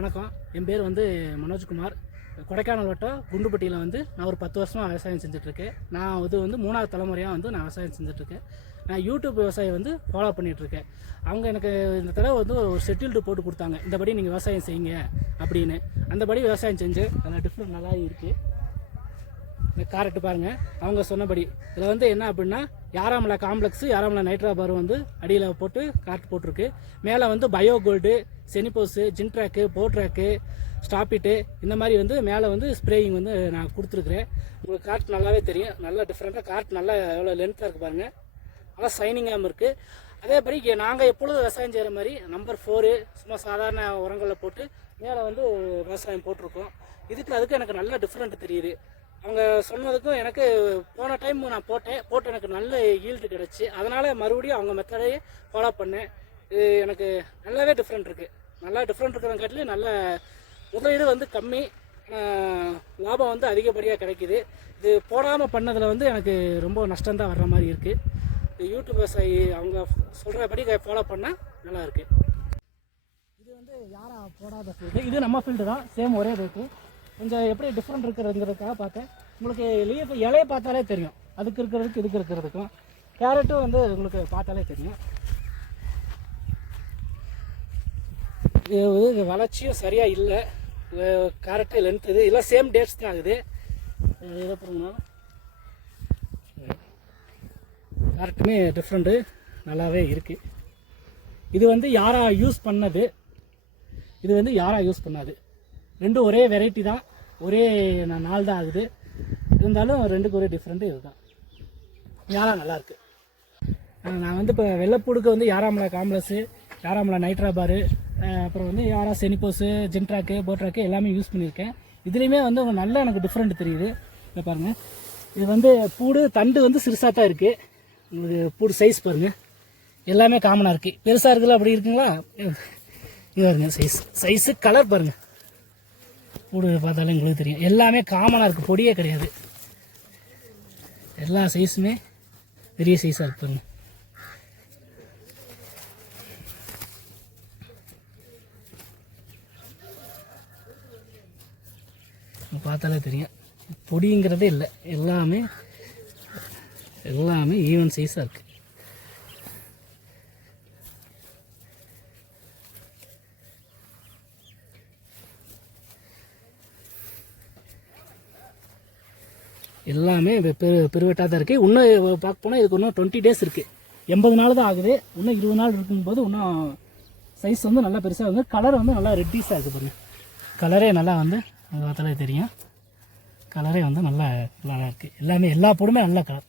வணக்கம். என் பேர் வந்து மனோஜ்குமார். கொடைக்கானல் வட்டம் குண்டுப்பட்டியில் வந்து நான் ஒரு 10 வருஷமாக விவசாயம் செஞ்சுட்ருக்கேன். நான் இது வந்து 3வது தலைமுறையாக வந்து நான் விவசாயம் செஞ்சுட்ருக்கேன். நான் யூடியூப் விவசாயம் வந்து ஃபாலோ பண்ணிகிட்ருக்கேன். அவங்க எனக்கு இந்த தடவை வந்து ஒரு ஷெட்யூல்டு போட்டு கொடுத்தாங்க, இந்தபடி நீங்கள் விவசாயம் செய்யுங்க அப்படின்னு. அந்தபடி விவசாயம் செஞ்சு அதில் டிஃப்ரெண்ட் நல்லா இருக்குது. இந்த காரெட்டு பாருங்கள், அவங்க சொன்னபடி இதில் வந்து என்ன அப்படின்னா யாராமலை காம்ப்ளெக்ஸு யாராமலை நைட்ராபார் வந்து அடியில் போட்டு கார்ட் போட்டிருக்கு. மேலே வந்து பயோ கோல்டு, செனிபோஸு, ஜின்ட்ராக்கு, போட்ராக்கு, ஸ்டாப்பிட்டு இந்த மாதிரி வந்து மேலே வந்து ஸ்ப்ரேயிங் வந்து நான் கொடுத்துருக்குறேன். உங்களுக்கு கார்ட் நல்லாவே தெரியும், நல்லா டிஃப்ரெண்ட்டாக கார்ட் நல்லா எவ்வளோ லென்த்தாக இருக்குது பாருங்கள், நல்லா ஷைனிங்காகவும் இருக்குது. அதேபடி நாங்கள் எப்பொழுதும் விவசாயம் செய்கிற மாதிரி நம்பர் 4 சும்மா சாதாரண உரங்களில் போட்டு மேலே வந்து விவசாயம் போட்டிருக்கோம். அதுக்கு எனக்கு நல்ல டிஃப்ரெண்ட் தெரியுது. அவங்க சொன்னதுக்கும் எனக்கு போன டைம் நான் போட்டு எனக்கு நல்ல ஈல்டு கிடச்சி, அதனால் மறுபடியும் அவங்க மெத்தடையே ஃபாலோ பண்ணேன். இது எனக்கு நல்லாவே டிஃப்ரெண்ட் இருக்குது. நல்லா டிஃப்ரெண்ட் இருக்கிறங்காட்டிலும் நல்ல முதலீடு வந்து கம்மி, லாபம் வந்து அதிகப்படியாக கிடைக்கிது. இது போடாமல் பண்ணதில் வந்து எனக்கு ரொம்ப நஷ்டம்தான் வர்ற மாதிரி இருக்குது. யூடியூப் விவசாயி அவங்க சொல்கிறபடி ஃபாலோ பண்ணால் நல்லா இருக்குது. இது வந்து யாரா போடாத ஃபீல்டு, இது நம்ம ஃபீல்டு தான், சேம் ஒரே ரேட்டு. கொஞ்சம் எப்படி டிஃப்ரெண்ட் இருக்கிறதுங்கிறதுக்காக பார்த்தேன். உங்களுக்கு இலையை பார்த்தாலே தெரியும், அதுக்கு இருக்கிறதுக்கு இதுக்கு இருக்கிறதுக்கும். கேரட்டும் வந்து உங்களுக்கு பார்த்தாலே தெரியும். இது வளர்ச்சியும் சரியாக இல்லை, கேரட்டு லென்த் இது எல்லாம் சேம் டேட்ஸ் தான் ஆகுது. இதை போகிறோம்னா கேரட்டுமே டிஃப்ரெண்ட்டு நல்லாவே இருக்குது. இது வந்து யாரா யூஸ் பண்ணது, இது வந்து யாரா யூஸ் பண்ணாது. ரெண்டும் ஒரே வெரைட்டி தான், ஒரே நாள் தான் ஆகுது. இருந்தாலும் ரெண்டுக்கு ஒரே டிஃப்ரெண்ட்டு இதுதான். யாரா நல்லாயிருக்கு. நான் வந்து இப்போ வெள்ளைப்பூடுக்கு வந்து யாராமலை காம்ப்ளெக்ஸு, யாராமலை நைட்ராபாரு, அப்புறம் வந்து யாரா செனிபோஸு, ஜின்ட்ராக்கு, போட்ராக்கு எல்லாமே யூஸ் பண்ணியிருக்கேன். இதுலேயுமே வந்து நல்லா எனக்கு டிஃப்ரெண்ட் தெரியுது. இதை பாருங்கள், இது வந்து பூடு தண்டு வந்து சிறுசாக தான் இருக்குது. உங்களுக்கு பூடு சைஸ் பாருங்கள், எல்லாமே காமனாக இருக்குது. பெருசாக இருக்குல்ல, அப்படி இருக்குங்களா? இது பாருங்கள் சைஸு கலர் பாருங்கள், பூடு பார்த்தாலும் உங்களுக்கு தெரியும். எல்லாமே காமனாக இருக்குது, பொடியே கிடையாது. எல்லா சைஸுமே பெரிய சைஸாக இருக்குங்க. பார்த்தாலே தெரியும், பொடிங்கிறதே இல்லை, எல்லாமே ஈவன் சைஸாக இருக்குது. எல்லாமே பெருவெட்டாக தான் இருக்குது. இன்னும் பார்க்க போனால் இதுக்கு இன்னும் 20 டேஸ் இருக்குது. 80 நாள் தான் ஆகுது. இன்னும் 20 நாள் இருக்கும்போது இன்னும் சைஸ் வந்து நல்லா பெருசாக வந்து கலர் வந்து நல்லா ரெட்டிஸாக இருக்குது பாருங்கள். கலரே நல்லா வந்து அது பார்த்தாலே தெரியும், கலரே வந்து நல்லா இருக்குது. எல்லாமே எல்லா பொருளுமே நல்ல கலர்.